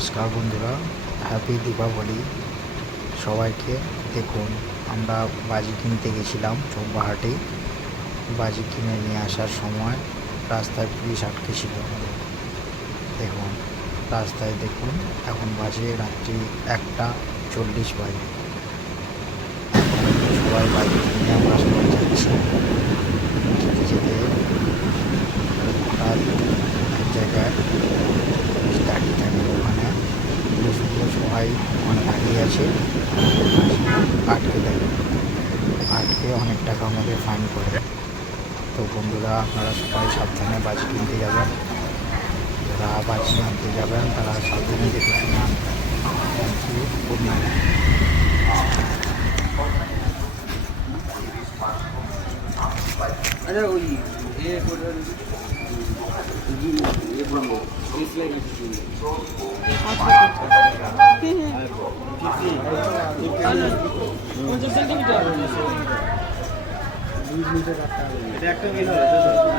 নমস্কার বন্ধুরা, হ্যাপি দীপাবলি সবাইকে। দেখুন, আমরা বাজি কিনতে গেছিলাম চৌবাহাটে। বাজি কিনে নিয়ে আসার সময় রাস্তায় পুলিশ আটকে ছিল। দেখুন রাস্তায়, দেখুন এখন বাজে রাত্রি 1:40 বাজে। সবাই বাজি কিনে আমরা সবাই যাচ্ছি। যেতে যেতে হঠাৎ এক জায়গায় পুলিশ দাঁড়িয়ে থাকে। ওখানে পুলিশগুলো সবাই ওখানে দাঁড়িয়ে আছে, আটকে দেয়। আটকে অনেক টাকা আমাদের ফাইন করে। তো বন্ধুরা, আপনারা সবাই সাবধানে বাজি কিনতে যাবেন। যারা বাজি আনতে যাবেন তারা সাবধানে দেখে শুনে আনবেন। Thank you, good night. আচ্ছা ওই এ করে এ বলবো এস লাইন আছে এটা একটা মিল হলো